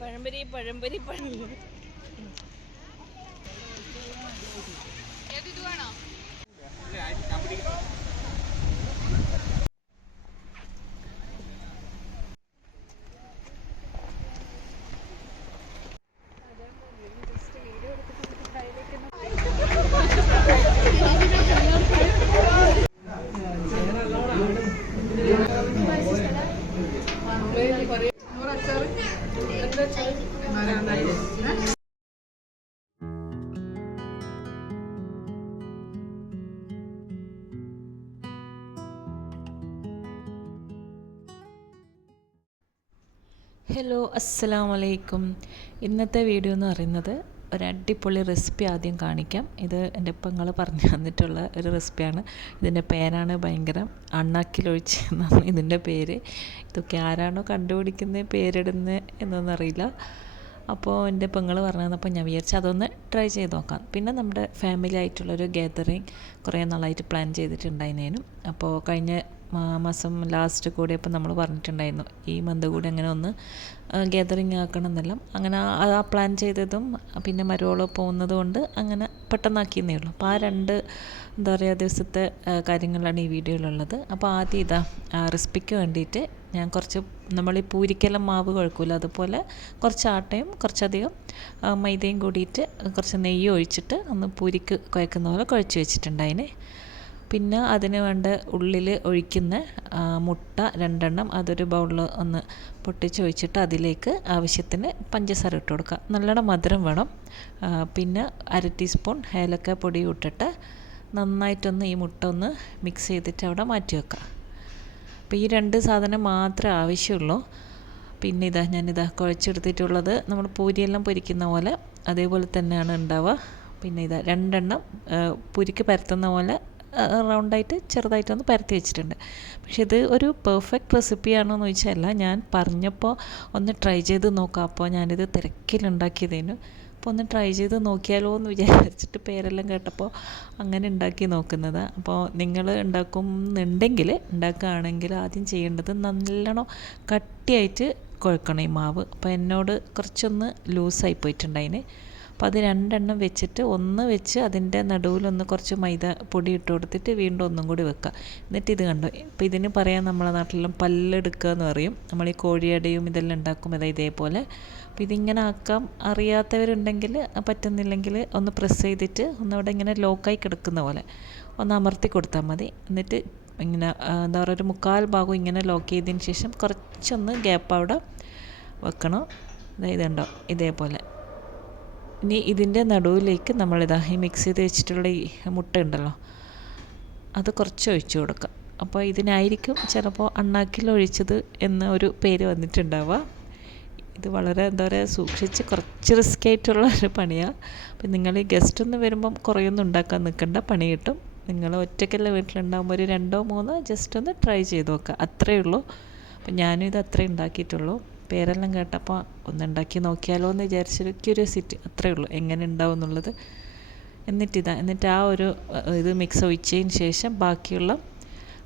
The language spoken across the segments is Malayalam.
പഴംപൊരി പഴംപൊരി പഴംപൊരി ഏത് വേണോ? ഹലോ, അസ്സലാമു അലൈക്കും. ഇന്നത്തെ വീഡിയോ എന്ന് പറയുന്നത് ഒരു അടിപൊളി റെസിപ്പി ആദ്യം കാണിക്കാം. ഇത് എൻ്റെ പെങ്ങൾ പറഞ്ഞു തന്നിട്ടുള്ള ഒരു റെസിപ്പിയാണ്. ഇതിൻ്റെ പേരാണ് ഭയങ്കര അണ്ണാക്കിലൊഴിച്ച് എന്നാണ് ഇതിൻ്റെ പേര്. ഇതൊക്കെ ആരാണോ കണ്ടുപിടിക്കുന്നത് പേരിടുന്നത് എന്നൊന്നറിയില്ല. അപ്പോൾ എൻ്റെ പെങ്ങൾ പറഞ്ഞു തന്നപ്പോൾ ഞാൻ വിചാരിച്ചു അതൊന്ന് ട്രൈ ചെയ്ത് നോക്കാം. പിന്നെ നമ്മുടെ ഫാമിലി ആയിട്ടുള്ളൊരു ഗാദറിങ് കുറേ നാളായിട്ട് പ്ലാൻ ചെയ്തിട്ടുണ്ടായിരുന്നേനും. അപ്പോൾ കഴിഞ്ഞ മാസം ലാസ്റ്റ് കൂടിയപ്പോൾ നമ്മൾ പറഞ്ഞിട്ടുണ്ടായിരുന്നു ഈ മന്ത് കൂടി അങ്ങനെ ഒന്ന് ഗാദറിങ് ആക്കണം എന്നെല്ലാം. അങ്ങനെ ആ പ്ലാൻ ചെയ്തതും പിന്നെ മരോള് പോകുന്നത് കൊണ്ട് അങ്ങനെ പെട്ടെന്നാക്കിയെന്നേ ഉള്ളൂ. അപ്പോൾ ആ രണ്ട് എന്താ പറയുക ദിവസത്തെ കാര്യങ്ങളാണ് ഈ വീഡിയോയിലുള്ളത്. അപ്പോൾ ആദ്യം ഇതാ റെസിപ്പിക്ക് വേണ്ടിയിട്ട് ഞാൻ കുറച്ച് നമ്മൾ ഈ പൂരിക്കെല്ലാം മാവ് കുഴക്കില്ല അതുപോലെ കുറച്ച് ആട്ടയും കുറച്ചധികം മൈദയും കൂടിയിട്ട് കുറച്ച് നെയ്യ് ഒഴിച്ചിട്ട് ഒന്ന് പൂരിക്ക് കുഴക്കുന്ന പോലെ കുഴച്ച് വെച്ചിട്ടുണ്ടായിന്. പിന്നെ അതിന് വേണ്ട ഉള്ളിൽ ഒഴിക്കുന്ന മുട്ട 2 എണ്ണം അതൊരു ബൗളിൽ ഒന്ന് പൊട്ടിച്ച് ഒഴിച്ചിട്ട് അതിലേക്ക് ആവശ്യത്തിന് പഞ്ചസാര ഇട്ട് കൊടുക്കുക. നല്ലോണം മധുരം വേണം. പിന്നെ 1/2 ടീസ്പൂൺ ഏലക്ക പൊടി ഇട്ടിട്ട് നന്നായിട്ടൊന്ന് ഈ മുട്ട ഒന്ന് മിക്സ് ചെയ്തിട്ട് അവിടെ മാറ്റി വെക്കുക. അപ്പോൾ ഈ 2 സാധനം മാത്രമേ ആവശ്യമുള്ളൂ. പിന്നെ ഞാനിതാ കുഴച്ചെടുത്തിട്ടുള്ളത് നമ്മൾ പൂരിയെല്ലാം പൊരിക്കുന്ന പോലെ അതേപോലെ തന്നെയാണ് ഉണ്ടാവുക. പിന്നെ 2 എണ്ണം പൂരിക്ക് പരത്തുന്ന പോലെ റൗണ്ടായിട്ട് ചെറുതായിട്ടൊന്ന് പരത്തി വെച്ചിട്ടുണ്ട്. പക്ഷെ ഇത് ഒരു പെർഫെക്റ്റ് റെസിപ്പിയാണോ എന്ന് ചോദിച്ചാൽ ഞാൻ പറഞ്ഞപ്പോൾ ഒന്ന് ട്രൈ ചെയ്ത് നോക്കാം. അപ്പോൾ ഞാനിത് തിരക്കിലുണ്ടാക്കിയതേനു. അപ്പോൾ ഒന്ന് ട്രൈ ചെയ്ത് നോക്കിയാലോ എന്ന് വിചാരിച്ചിട്ട് പേരെല്ലാം കേട്ടപ്പോൾ അങ്ങനെ ഉണ്ടാക്കി നോക്കുന്നത്. അപ്പോൾ നിങ്ങൾ ഉണ്ടാക്കുന്നുണ്ടെങ്കിൽ ഉണ്ടാക്കുകയാണെങ്കിൽ ആദ്യം ചെയ്യേണ്ടത് നല്ലോണം കട്ടിയായിട്ട് കുഴക്കണം ഈ മാവ്. അപ്പോൾ എന്നോട് കുറച്ചൊന്ന് ലൂസായി പോയിട്ടുണ്ടായിന്. അപ്പോൾ അത് 2 എണ്ണം വെച്ചിട്ട് ഒന്ന് വെച്ച് അതിൻ്റെ നടുവിലൊന്ന് കുറച്ച് മൈദ പൊടി ഇട്ട് കൊടുത്തിട്ട് വീണ്ടും ഒന്നും കൂടി വെക്കുക. എന്നിട്ട് ഇത് കണ്ടോ, ഇപ്പോൾ ഇതിന് പറയാൻ നമ്മളെ നാട്ടിലെല്ലാം പല്ലെടുക്കുക എന്ന് പറയും. നമ്മൾ ഈ കോഴിയടയും ഇതെല്ലാം ഉണ്ടാക്കും ഇതേപോലെ. അപ്പോൾ ഇതിങ്ങനെ ആക്കാം അറിയാത്തവരുണ്ടെങ്കിൽ പറ്റുന്നില്ലെങ്കിൽ ഒന്ന് പ്രസ് ചെയ്തിട്ട് ഒന്നവിടെ ഇങ്ങനെ ലോക്കായി കിടക്കുന്ന പോലെ ഒന്ന് അമർത്തി കൊടുത്താൽ മതി. എന്നിട്ട് ഇങ്ങനെ എന്താ പറയുക ഒരു 1/4 ഭാഗം ഇങ്ങനെ ലോക്ക് ചെയ്തതിന് ശേഷം കുറച്ചൊന്ന് ഗ്യാപ്പ് അവിടെ വെക്കണം. ഇതുണ്ടോ ഇതേപോലെ. ഇനി ഇതിൻ്റെ നടുവിലേക്ക് ഈ മിക്സ് ചെയ്ത് വെച്ചിട്ടുള്ള ഈ മുട്ട ഉണ്ടല്ലോ അത് കുറച്ച് ഒഴിച്ചു കൊടുക്കുക. അപ്പോൾ ഇതിനായിരിക്കും ചിലപ്പോൾ അണ്ണാക്കിലൊഴിച്ചത് എന്ന ഒരു പേര് വന്നിട്ടുണ്ടാവുക. ഇത് വളരെ എന്താ പറയുക സൂക്ഷിച്ച് കുറച്ച് റിസ്ക് ആയിട്ടുള്ള ഒരു പണിയാണ്. അപ്പം നിങ്ങൾ ഈ ഗസ്റ്റ് ഒന്ന് വരുമ്പം കുറേയൊന്നും ഉണ്ടാക്കാൻ നിൽക്കേണ്ട, പണി കിട്ടും. നിങ്ങൾ ഒറ്റയ്ക്കല്ല വീട്ടിലുണ്ടാകുമ്പോൾ ഒരു 2 or 3 ജസ്റ്റ് ഒന്ന് ട്രൈ ചെയ്ത് നോക്കുക, അത്രയേ ഉള്ളൂ. അപ്പം ഞാനും ഇത് അത്രേ ഉണ്ടാക്കിയിട്ടുള്ളൂ. പേരെല്ലാം കേട്ടപ്പോൾ ഒന്നുണ്ടാക്കി നോക്കിയാലോ എന്ന് വിചാരിച്ചൊരു ക്യൂരിയോസിറ്റി, അത്രയേ ഉള്ളൂ എങ്ങനെ ഉണ്ടാവും എന്നുള്ളത്. എന്നിട്ട് ആ ഒരു ഇത് മിക്സ് ഒഴിച്ചതിന് ശേഷം ബാക്കിയുള്ള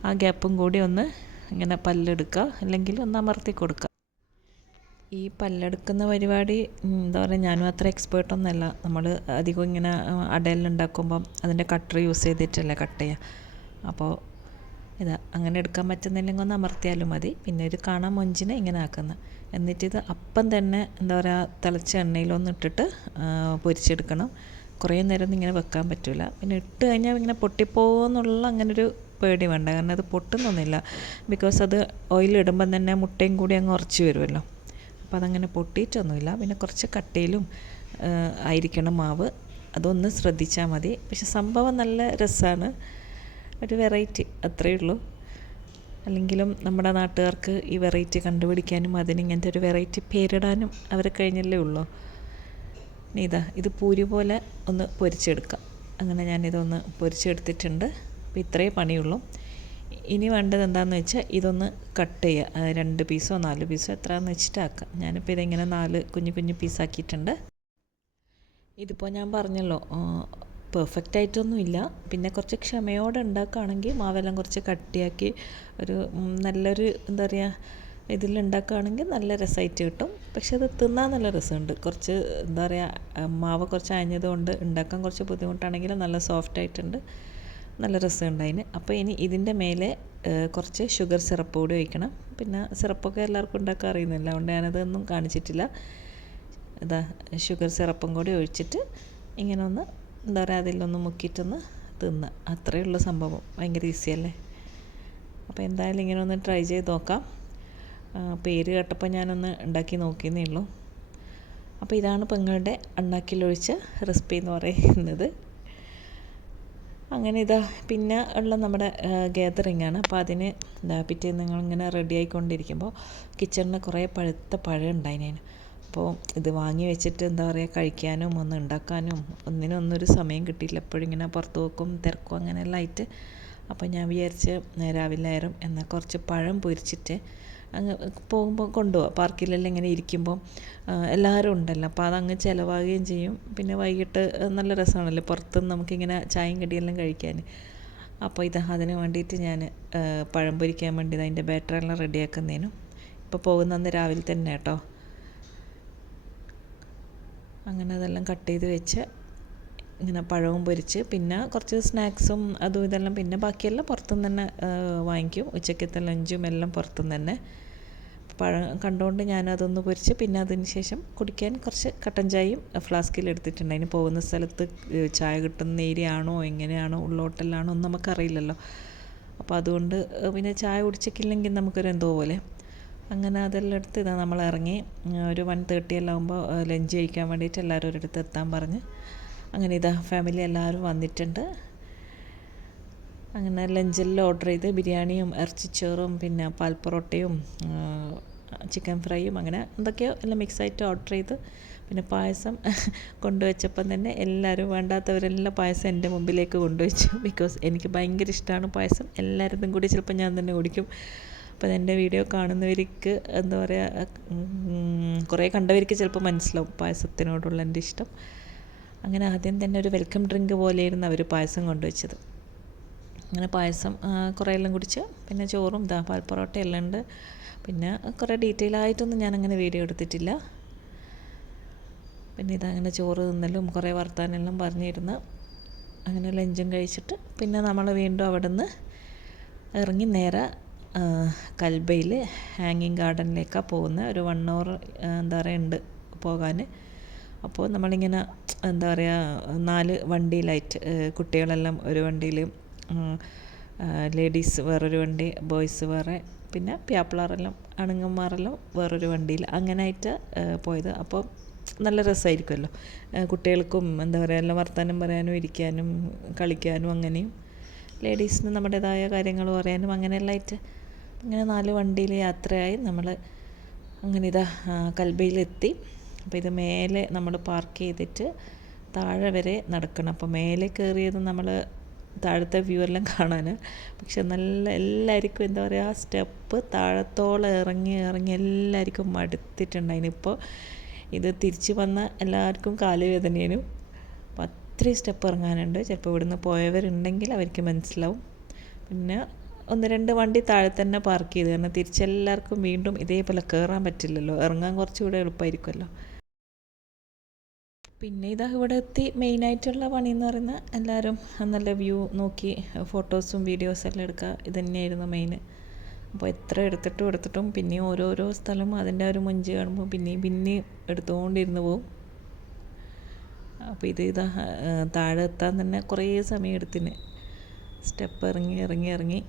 ആ ഗ്യാപ്പും കൂടി ഒന്ന് ഇങ്ങനെ പല്ലെടുക്കുക, അല്ലെങ്കിൽ ഒന്ന് അമർത്തി കൊടുക്കുക. ഈ പല്ലെടുക്കുന്ന പരിപാടി എന്താ പറയുക ഞാനും അത്ര എക്സ്പേർട്ടൊന്നുമല്ല. നമ്മൾ അധികം ഇങ്ങനെ അടയെല്ലാം ഉണ്ടാക്കുമ്പം അതിൻ്റെ കട്ടർ യൂസ് ചെയ്തിട്ടല്ലേ കട്ട് ചെയ്യുക. അപ്പോൾ അങ്ങനെ എടുക്കാൻ പറ്റുന്നില്ലെങ്കിൽ ഒന്ന് അമർത്തിയാലും മതി. പിന്നെ ഒരു കാണാൻ മൊഞ്ചിനെ ഇങ്ങനെ ആക്കുന്നത്. എന്നിട്ടിത് അപ്പം തന്നെ എന്താ പറയുക തിളച്ച എണ്ണയിലൊന്ന് ഇട്ടിട്ട് പൊരിച്ചെടുക്കണം. കുറേ നേരം ഒന്നും ഇങ്ങനെ വെക്കാൻ പറ്റില്ല. പിന്നെ ഇട്ട് കഴിഞ്ഞാൽ ഇങ്ങനെ പൊട്ടിപ്പോകുമെന്നുള്ള അങ്ങനൊരു പേടി വേണ്ട, കാരണം അത് പൊട്ടുന്നൊന്നുമില്ല. ബിക്കോസ് അത് ഓയിലിടുമ്പം തന്നെ മുട്ടയും കൂടി അങ്ങ് ഉറച്ച് വരുമല്ലോ. അപ്പോൾ അതങ്ങനെ പൊട്ടിയിട്ടൊന്നുമില്ല. പിന്നെ കുറച്ച് കട്ടയിലും ആയിരിക്കണം മാവ്, അതൊന്ന് ശ്രദ്ധിച്ചാൽ മതി. പക്ഷെ സംഭവം നല്ല രസമാണ്, ഒരു വെറൈറ്റി, അത്രയേ ഉള്ളൂ. അല്ലെങ്കിലും നമ്മുടെ നാട്ടുകാർക്ക് ഈ വെറൈറ്റി കണ്ടുപിടിക്കാനും അതിനിങ്ങനത്തെ ഒരു വെറൈറ്റി പേരിടാനും അവർ കഴിഞ്ഞല്ലേ ഉള്ളൂ. ഇനി ഇത് പൂരി പോലെ ഒന്ന് പൊരിച്ചെടുക്കാം. അങ്ങനെ ഞാനിതൊന്ന് പൊരിച്ചെടുത്തിട്ടുണ്ട്. അപ്പോൾ ഇത്രയേ പണിയുള്ളൂ. ഇനി വേണ്ടത് എന്താണെന്ന് വെച്ചാൽ ഇതൊന്ന് കട്ട് ചെയ്യുക. 2 പീസോ 4 പീസോ എത്രയാണെന്ന് വെച്ചിട്ടാക്കാം. ഞാനിപ്പോൾ ഇതിങ്ങനെ 4 കുഞ്ഞു കുഞ്ഞു പീസാക്കിയിട്ടുണ്ട്. ഇതിപ്പോൾ ഞാൻ പറഞ്ഞല്ലോ പെർഫെക്റ്റ് ആയിട്ടൊന്നുമില്ല. പിന്നെ കുറച്ച് ക്ഷമയോടെ ഉണ്ടാക്കുകയാണെങ്കിൽ മാവെല്ലാം കുറച്ച് കട്ടിയാക്കി ഒരു നല്ലൊരു എന്താ പറയുക ഇതിലുണ്ടാക്കുകയാണെങ്കിൽ നല്ല രസമായിട്ട് കിട്ടും. പക്ഷെ അത് തിന്നാൻ നല്ല രസമുണ്ട്. കുറച്ച് എന്താ പറയുക, മാവ് കുറച്ച് അയഞ്ഞതുകൊണ്ട് ഉണ്ടാക്കാൻ കുറച്ച് ബുദ്ധിമുട്ടാണെങ്കിലും നല്ല സോഫ്റ്റ് ആയിട്ടുണ്ട്, നല്ല രസമുണ്ട് അതിന്. അപ്പോൾ ഇനി ഇതിൻ്റെ മേലെ കുറച്ച് ഷുഗർ സിറപ്പ് കൂടി ഒഴിക്കണം. പിന്നെ സിറപ്പൊക്കെ എല്ലാവർക്കും ഉണ്ടാക്കാൻ അറിയുന്നില്ല, അതുകൊണ്ട് ഞാനതൊന്നും കാണിച്ചിട്ടില്ല. ഇതാ ഷുഗർ സിറപ്പും കൂടി ഒഴിച്ചിട്ട് ഇങ്ങനെ ഒന്ന് എന്താ പറയുക അതിലൊന്ന് മുക്കിയിട്ടൊന്ന് തിന്നുക. അത്രയേ ഉള്ളൂ സംഭവം. ഭയങ്കര ഈസിയല്ലേ. അപ്പോൾ എന്തായാലും ഇങ്ങനെ ഒന്ന് ട്രൈ ചെയ്ത് നോക്കാം. പേര് കേട്ടപ്പോൾ ഞാനൊന്ന് ഉണ്ടാക്കി നോക്കിയെന്നേ ഉള്ളൂ. അപ്പോൾ ഇതാണ് പെങ്ങളുടെ അണ്ണാക്കിലൊഴിച്ച റെസിപ്പി എന്ന് പറയുന്നത്. അങ്ങനെ ഇതാ പിന്നെ ഉള്ള നമ്മുടെ ഗാദറിങ് ആണ്. അപ്പോൾ അതിന് പിറ്റേന്ന് നിങ്ങളിങ്ങനെ റെഡി ആയിക്കൊണ്ടിരിക്കുമ്പോൾ കിച്ചണിൽ കുറേ പഴുത്ത പഴം ഉണ്ടായിന്. അപ്പോൾ ഇത് വാങ്ങി വെച്ചിട്ട് എന്താ പറയുക, കഴിക്കാനും ഒന്ന് ഉണ്ടാക്കാനും ഒന്നിനൊന്നൊരു സമയം കിട്ടിയില്ല. എപ്പോഴും ഇങ്ങനെ പുറത്ത് പോക്കും തിരക്കും അങ്ങനെയെല്ലാം ആയിട്ട്. അപ്പോൾ ഞാൻ വിചാരിച്ച് രാവിലെ ആയിരം എന്നാൽ കുറച്ച് പഴം പൊരിച്ചിട്ട് അങ്ങ് പോകുമ്പോൾ കൊണ്ടുപോകാം. പാർക്കിലെല്ലാം ഇങ്ങനെ ഇരിക്കുമ്പോൾ എല്ലാവരും ഉണ്ടല്ലോ, അപ്പോൾ അതങ്ങ് ചിലവാകുകയും ചെയ്യും. പിന്നെ വൈകിട്ട് നല്ല രസമാണല്ലോ പുറത്തുനിന്ന് നമുക്കിങ്ങനെ ചായയും കടിയെല്ലാം കഴിക്കാൻ. അപ്പോൾ അതിന് വേണ്ടിയിട്ട് ഞാൻ പഴം പൊരിക്കാൻ വേണ്ടി അതിൻ്റെ ബാറ്ററെല്ലാം റെഡിയാക്കുന്നതിനും ഇപ്പോൾ പോകുന്ന രാവിലെ തന്നെ കേട്ടോ. അങ്ങനെ അതെല്ലാം കട്ട് ചെയ്ത് വെച്ച് ഇങ്ങനെ പഴവും പൊരിച്ച് പിന്നെ കുറച്ച് സ്നാക്സും അതും ഇതെല്ലാം പിന്നെ ബാക്കിയെല്ലാം പുറത്തുനിന്ന് തന്നെ വാങ്ങിക്കും. ഉച്ചക്കത്തെ ലഞ്ചും എല്ലാം പുറത്തുനിന്ന് തന്നെ. പഴം കണ്ടുകൊണ്ട് ഞാനതൊന്ന് പൊരിച്ച് പിന്നെ അതിന് ശേഷം കുടിക്കാൻ കുറച്ച് കട്ടൻ ചായയും ഫ്ലാസ്കിൽ എടുത്തിട്ടുണ്ട്. അതിന് പോകുന്ന സ്ഥലത്ത് ചായ കിട്ടുന്ന ഏരിയ ആണോ എങ്ങനെയാണോ ഉള്ള ഹോട്ടലാണോ ഒന്നും നമുക്കറിയില്ലല്ലോ. അപ്പോൾ അതുകൊണ്ട് പിന്നെ ചായ കുടിച്ചിട്ടില്ലെങ്കിൽ നമുക്കൊരു എന്തോ പോലെ. അങ്ങനെ അതെല്ലാം എടുത്ത് നമ്മൾ ഇറങ്ങി. ഒരു 1:30 എല്ലാം ആകുമ്പോൾ ലഞ്ച് കഴിക്കാൻ വേണ്ടിയിട്ട് എല്ലാവരും ഒരിടത്ത് എത്താൻ പറഞ്ഞ് അങ്ങനെ ഫാമിലി എല്ലാവരും വന്നിട്ടുണ്ട്. അങ്ങനെ ലഞ്ചെല്ലാം ഓർഡർ ചെയ്ത് ബിരിയാണിയും ഇറച്ചിച്ചോറും പിന്നെ പാൽപ്പൊറോട്ടയും ചിക്കൻ ഫ്രൈയും അങ്ങനെ എന്തൊക്കെയോ എല്ലാം മിക്സായിട്ട് ഓർഡർ ചെയ്ത് പിന്നെ പായസം കൊണ്ടുവച്ചപ്പം തന്നെ എല്ലാവരും വേണ്ടാത്തവരെല്ലാം പായസം എൻ്റെ മുമ്പിലേക്ക് കൊണ്ടുവച്ചു. ബിക്കോസ് എനിക്ക് ഭയങ്കര ഇഷ്ടമാണ് പായസം. എല്ലാവരും കൂടി ചിലപ്പോൾ ഞാൻ തന്നെ കുടിക്കും. അപ്പോൾ എൻ്റെ വീഡിയോ കാണുന്നവർക്ക് എന്താ പറയുക, കുറേ കണ്ടവർക്ക് ചിലപ്പോൾ മനസ്സിലാവും പായസത്തിനോടുള്ള എൻ്റെ ഇഷ്ടം. അങ്ങനെ ആദ്യം തന്നെ ഒരു വെൽക്കം ഡ്രിങ്ക് പോലെയായിരുന്നു അവർ പായസം കൊണ്ടുവച്ചത്. അങ്ങനെ പായസം കുറേ എല്ലാം കുടിച്ച് പിന്നെ ചോറും പാൽപ്പൊറോട്ട എല്ലാം ഉണ്ട്. പിന്നെ കുറേ ഡീറ്റെയിൽ ആയിട്ടൊന്നും ഞാനങ്ങനെ വീഡിയോ എടുത്തിട്ടില്ല. പിന്നെ അങ്ങനെ ചോറ് തിന്നലും കുറേ വർത്താനെല്ലാം പറഞ്ഞിരുന്ന് അങ്ങനെ ലഞ്ചും കഴിച്ചിട്ട് പിന്നെ നമ്മൾ വീണ്ടും അവിടെ നിന്ന് ഇറങ്ങി നേരെ കൽബയിൽ ഹാങ്ങിങ് ഗാർഡനിലേക്കാണ് പോകുന്നത്. ഒരു 1 hour എന്താ പറയുക ഉണ്ട് പോകാൻ. അപ്പോൾ നമ്മളിങ്ങനെ എന്താ പറയുക 4 വണ്ടിയിലായിട്ട് കുട്ടികളെല്ലാം ഒരു വണ്ടിയിൽ, ലേഡീസ് വേറൊരു വണ്ടി, ബോയ്സ് വേറെ, പിന്നെ പ്യാപ്പിളാറെല്ലാം ആണുങ്ങന്മാരെല്ലാം വേറൊരു വണ്ടിയിൽ അങ്ങനെയായിട്ട് പോയത്. അപ്പോൾ നല്ല രസമായിരിക്കുമല്ലോ കുട്ടികൾക്കും എന്താ പറയുക എല്ലാം വർത്തമാനം പറയാനും ഇരിക്കാനും കളിക്കാനും അങ്ങനെയും ലേഡീസിന് നമ്മുടേതായ കാര്യങ്ങൾ പറയാനും അങ്ങനെയെല്ലാം ആയിട്ട് ഇങ്ങനെ 4 വണ്ടിയിൽ യാത്രയായി നമ്മൾ അങ്ങനെ കൽബയിലെത്തി. അപ്പോൾ ഇത് മേലെ നമ്മൾ പാർക്ക് ചെയ്തിട്ട് താഴെ വരെ നടക്കണം. അപ്പോൾ മേലെ കയറിയത് നമ്മൾ താഴത്തെ വ്യൂ എല്ലാം കാണാൻ. പക്ഷെ നല്ല എല്ലാവർക്കും എന്താ പറയുക സ്റ്റെപ്പ് താഴത്തോളം ഇറങ്ങി എല്ലാവർക്കും മടുത്തിട്ടുണ്ട്. അതിനിപ്പോൾ ഇത് തിരിച്ച് വന്ന എല്ലാവർക്കും കാലുവേദനയും. അപ്പോൾ അത്രയും സ്റ്റെപ്പ് ഇറങ്ങാനുണ്ട്. ചിലപ്പോൾ ഇവിടുന്ന് പോയവരുണ്ടെങ്കിൽ അവർക്ക് മനസ്സിലാവും. പിന്നെ 1-2 വണ്ടി താഴെ തന്നെ പാർക്ക് ചെയ്ത്, കാരണം തിരിച്ചെല്ലാവർക്കും വീണ്ടും ഇതേപോലെ കയറാൻ പറ്റില്ലല്ലോ, ഇറങ്ങാൻ കുറച്ചുകൂടെ എളുപ്പമായിരിക്കുമല്ലോ. പിന്നെ ഇവിടെ എത്തി മെയിനായിട്ടുള്ള പണിയെന്ന് പറയുന്നത് എല്ലാവരും നല്ല വ്യൂ നോക്കി ഫോട്ടോസും വീഡിയോസും എല്ലാം എടുക്കുക. ഇത് തന്നെയായിരുന്നു മെയിൻ. അപ്പോൾ എത്ര എടുത്തിട്ടും പിന്നെയും ഓരോരോ സ്ഥലം അതിൻ്റെ ഒരു മൊഞ്ച് കാണുമ്പോൾ പിന്നെയും എടുത്തുകൊണ്ടിരുന്ന് പോകും. അപ്പോൾ താഴെ എത്താൻ തന്നെ കുറേ സമയം എടുത്തിന്. സ്റ്റെപ്പ് ഇറങ്ങി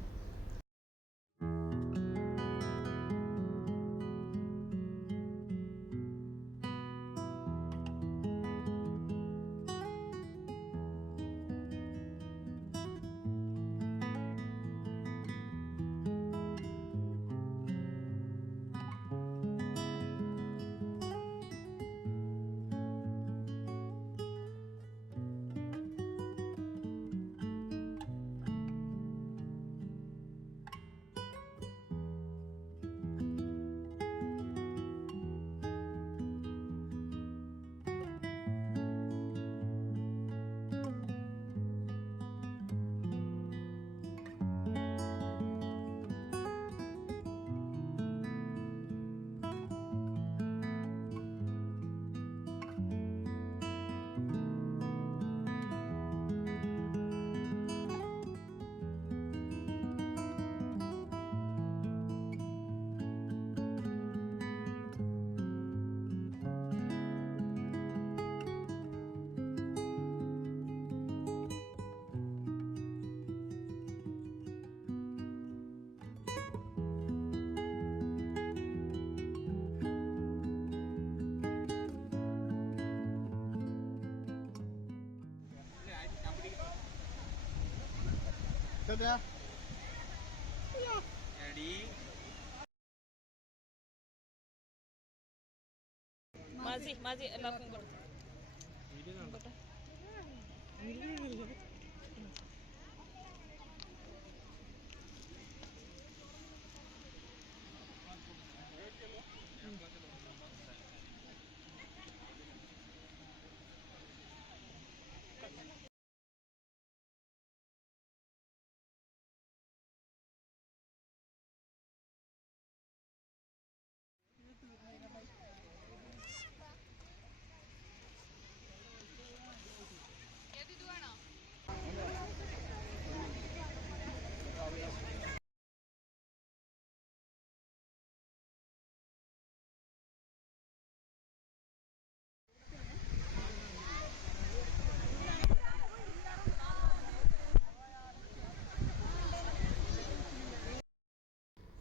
മാസി മാസി എല്ലാവർക്കും കൊടുത്തു.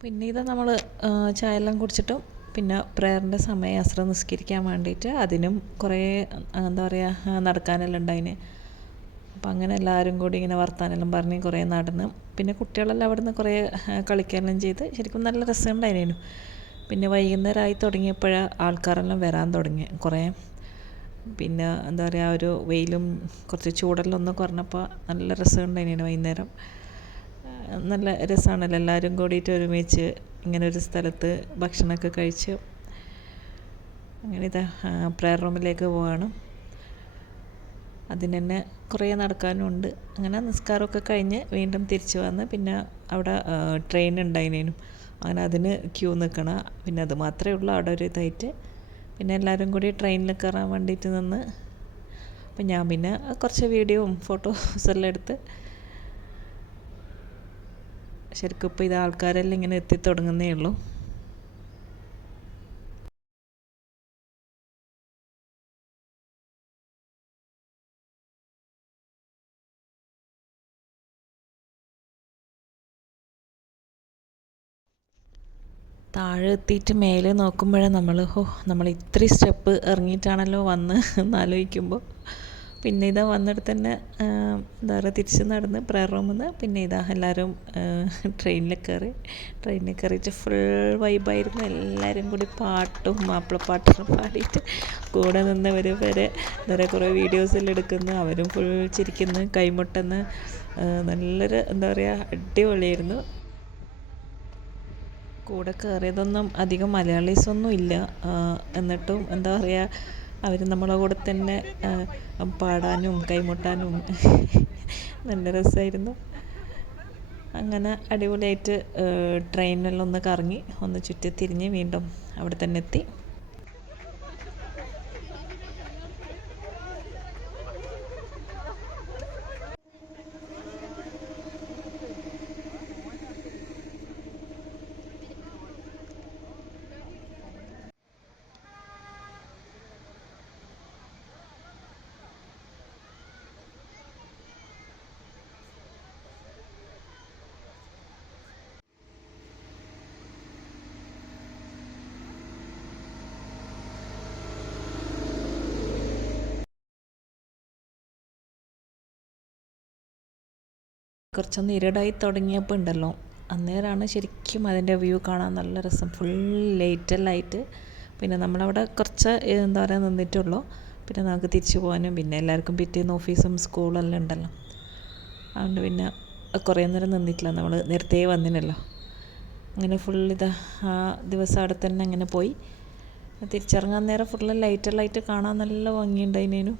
പിന്നെ ഇത് നമ്മൾ ചായ എല്ലാം കുടിച്ചിട്ടും പിന്നെ പ്രേയറിൻ്റെ സമയം അസ്ര നിസ്കരിക്കാൻ വേണ്ടിയിട്ട് അതിനും കുറേ എന്താ പറയുക നടക്കാനെല്ലാം ഉണ്ടായിന്. അപ്പം അങ്ങനെ എല്ലാവരും കൂടി ഇങ്ങനെ വർത്താനെല്ലാം പറഞ്ഞ് കുറേ നടന്ന് പിന്നെ കുട്ടികളെല്ലാം അവിടെ നിന്ന് കുറേ കളിക്കാനെല്ലാം ചെയ്ത് ശരിക്കും നല്ല രസമുണ്ടായിരുന്നു. പിന്നെ വൈകുന്നേരമായി തുടങ്ങിയപ്പോഴാണ് ആൾക്കാരെല്ലാം വരാൻ തുടങ്ങി കുറേ. പിന്നെ എന്താ പറയുക ഒരു വെയിലും കുറച്ച് ചൂടെല്ലാം ഒന്ന് കുറഞ്ഞപ്പോൾ നല്ല രസമുണ്ടായിരുന്നു വൈകുന്നേരം. നല്ല രസമാണല്ലോ എല്ലാവരും കൂടിയിട്ട് ഒരുമിച്ച് ഇങ്ങനെ ഒരു സ്ഥലത്ത് ഭക്ഷണമൊക്കെ കഴിച്ച്. അങ്ങനെ ഇതാ പ്രയർ റൂമിലേക്ക് പോവാണ്. അതിന് തന്നെ കുറേ നടക്കാനുണ്ട്. അങ്ങനെ നിസ്കാരമൊക്കെ കഴിഞ്ഞ് വീണ്ടും തിരിച്ച് വന്ന് പിന്നെ അവിടെ ട്രെയിൻ ഉണ്ടായിനേനും. അങ്ങനെ അതിന് ക്യൂ നിൽക്കണം. പിന്നെ അത് മാത്രമേ ഉള്ളൂ അവിടെ ഒരു ഇതായിട്ട്. പിന്നെ എല്ലാവരും കൂടി ട്രെയിനിൽ കയറാൻ വേണ്ടിയിട്ട് നിന്ന്. അപ്പം ഞാൻ പിന്നെ കുറച്ച് വീഡിയോയും ഫോട്ടോസെല്ലാം എടുത്ത്. ശരിക്കും ഇപ്പോൾ ഇത് ആൾക്കാരെല്ലാം ഇങ്ങനെ എത്തിത്തുടങ്ങുന്നേ ഉള്ളൂ. താഴെ എത്തിയിട്ട് മേലെ നോക്കുമ്പോഴാണ് നമ്മൾ ഇത്രയും സ്റ്റെപ്പ് ഇറങ്ങിയിട്ടാണല്ലോ വന്ന് എന്നാലോചിക്കുമ്പോൾ പിന്നെ ഇതാ വന്നിട്ട് തന്നെ എന്താ പറയുക തിരിച്ച് നടന്ന് പ്രയർ റൂമിൽ നിന്ന് പിന്നെ ഇതാ എല്ലാവരും ട്രെയിനിൽ കയറിയിട്ട് ഫുൾ വൈബായിരുന്നു. എല്ലാവരും കൂടി പാട്ടും മാപ്പിളപ്പാട്ടും പാടിയിട്ട് കൂടെ നിന്നവർ വരെ എന്താ പറയുക കുറേ വീഡിയോസെല്ലാം എടുക്കുന്നു. അവരും ഫുൾ ചിരിക്കുന്നു, കൈമുട്ടുന്നു. നല്ലൊരു എന്താ പറയുക അടിപൊളിയായിരുന്നു. കൂടെ കയറിയതൊന്നും അധികം മലയാളീസൊന്നും ഇല്ല. എന്നിട്ടും എന്താ പറയുക അവർ നമ്മളെ കൂടെ തന്നെ പാടാനും കൈമുട്ടാനും നല്ല രസമായിരുന്നു. അങ്ങനെ അടിപൊളിയായിട്ട് ട്രെയിനിലെല്ലാം ഒന്ന് കറങ്ങി ഒന്ന് ചുറ്റിത്തിരിഞ്ഞ് വീണ്ടും അവിടെ തന്നെ എത്തി. കുറച്ചൊന്ന് ഇരുടായി തുടങ്ങിയപ്പോൾ ഉണ്ടല്ലോ അന്നേരമാണ് ശരിക്കും അതിൻ്റെ വ്യൂ കാണാൻ നല്ല രസം. ഫുൾ ലൈറ്റെല്ലായിട്ട് പിന്നെ നമ്മളവിടെ കുറച്ച് എന്താ പറയുക നിന്നിട്ടുള്ളൂ. പിന്നെ നമുക്ക് തിരിച്ചു പോകാനും പിന്നെ എല്ലാവർക്കും പിറ്റേന്ന് ഓഫീസും സ്കൂളെല്ലാം ഉണ്ടല്ലോ. അതുകൊണ്ട് പിന്നെ കുറേ നേരം നിന്നിട്ടില്ല, നമ്മൾ നേരത്തെ വന്നിനല്ലോ. അങ്ങനെ ഫുൾ ആ ദിവസം അവിടെ തന്നെ അങ്ങനെ പോയി. തിരിച്ചിറങ്ങാൻ നേരം ഫുള്ള് ലൈറ്റെല്ലായിട്ട് കാണാൻ നല്ല ഭംഗിയുണ്ടായിനേനു.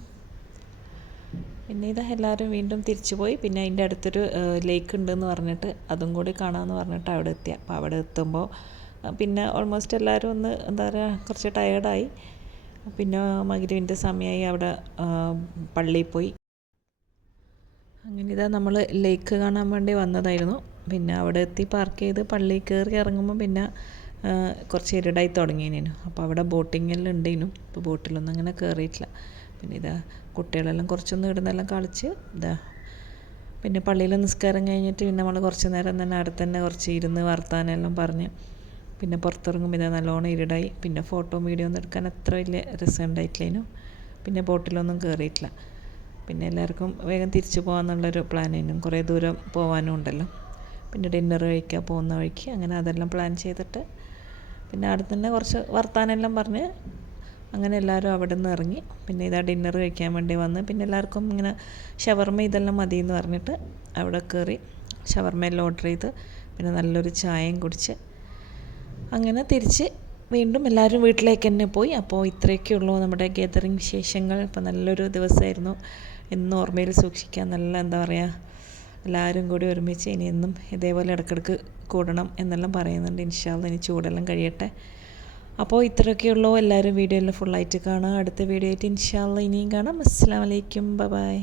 പിന്നെ എല്ലാവരും വീണ്ടും തിരിച്ചു പോയി. പിന്നെ അതിൻ്റെ അടുത്തൊരു ലേക്ക് ഉണ്ടെന്ന് പറഞ്ഞിട്ട് അതും കൂടി കാണാമെന്ന് പറഞ്ഞിട്ട് അവിടെ എത്തിയ. അപ്പോൾ അവിടെ എത്തുമ്പോൾ പിന്നെ ഓൾമോസ്റ്റ് എല്ലാവരും ഒന്ന് എന്താ പറയുക കുറച്ച് ടയേർഡായി. പിന്നെ മഗ്‌രിബിൻ്റെ സമയമായി. അവിടെ പള്ളിയിൽ പോയി. അങ്ങനെ നമ്മൾ ലേക്ക് കാണാൻ വേണ്ടി വന്നതായിരുന്നു. പിന്നെ അവിടെ എത്തി പാർക്ക് ചെയ്ത് പള്ളിയിൽ കയറി ഇറങ്ങുമ്പോൾ പിന്നെ കുറച്ച് ഇരുടായി തുടങ്ങിയേനു. അപ്പോൾ അവിടെ ബോട്ടിങ്ങെല്ലാം ഉണ്ടേനു. ഇപ്പോൾ ബോട്ടിലൊന്നും അങ്ങനെ കയറിയിട്ടില്ല. പിന്നെ കുട്ടികളെല്ലാം കുറച്ചൊന്നും ഇടുന്നെല്ലാം കളിച്ച് പിന്നെ പള്ളിയിലെ നിസ്കാരം കഴിഞ്ഞിട്ട് പിന്നെ നമ്മൾ കുറച്ച് നേരം തന്നെ അവിടെ തന്നെ കുറച്ച് ഇരുന്ന് വർത്താനെല്ലാം പറഞ്ഞ് പിന്നെ പുറത്തിറങ്ങുമ്പോൾ നല്ലോണം ഇരുടായി. പിന്നെ ഫോട്ടോ വീഡിയോ ഒന്നും എടുക്കാൻ അത്ര വലിയ രസം ഉണ്ടായിട്ടില്ലേനു. പിന്നെ ബോട്ടിലൊന്നും കയറിയിട്ടില്ല. പിന്നെ എല്ലാവർക്കും വേഗം തിരിച്ചു പോകാമെന്നുള്ളൊരു പ്ലാനിനും കുറേ ദൂരം പോകാനും ഉണ്ടല്ലോ. പിന്നെ ഡിന്നർ കഴിക്കാൻ പോകുന്ന വഴിക്ക് അങ്ങനെ അതെല്ലാം പ്ലാൻ ചെയ്തിട്ട് പിന്നെ അവിടെ തന്നെ കുറച്ച് വർത്താനെല്ലാം പറഞ്ഞ് അങ്ങനെ എല്ലാവരും അവിടെ നിന്ന് ഇറങ്ങി. പിന്നെ ഇതാ ഡിന്നർ കഴിക്കാൻ വേണ്ടി വന്ന് പിന്നെ എല്ലാവർക്കും ഇങ്ങനെ ഷവർമ ഇതെല്ലാം മതി എന്ന് പറഞ്ഞിട്ട് അവിടെ കയറി ഷവർമയെല്ലാം ഓർഡർ ചെയ്ത് പിന്നെ നല്ലൊരു ചായയും കുടിച്ച് അങ്ങനെ തിരിച്ച് വീണ്ടും എല്ലാവരും വീട്ടിലേക്ക് തന്നെ പോയി. അപ്പോൾ ഇത്രയൊക്കെ ഉള്ളൂ നമ്മുടെ ഗാദറിങ് വിശേഷങ്ങൾ. ഇപ്പോൾ നല്ലൊരു ദിവസമായിരുന്നു, എന്നും ഓർമ്മയിൽ സൂക്ഷിക്കാൻ. നല്ല എന്താ പറയുക, എല്ലാവരും കൂടി ഒരുമിച്ച് ഇനി എന്നും ഇതേപോലെ ഇടയ്ക്കിടയ്ക്ക് കൂടണം എന്നെല്ലാം പറയുന്നുണ്ട്. ഇൻഷാ അല്ലാഹ് ഇനി ചൂടെല്ലാം കഴിയട്ടെ. അപ്പോൾ ഇത്രയൊക്കെയുള്ളൂ. എല്ലാവരും വീഡിയോ എല്ലാം ഫുള്ളായിട്ട് കാണാം. അടുത്ത വീഡിയോ ആയിട്ട് ഇൻഷാ അല്ലാഹ് ഇനിയും കാണാം. അസ്സലാമു അലൈക്കും, ബൈ.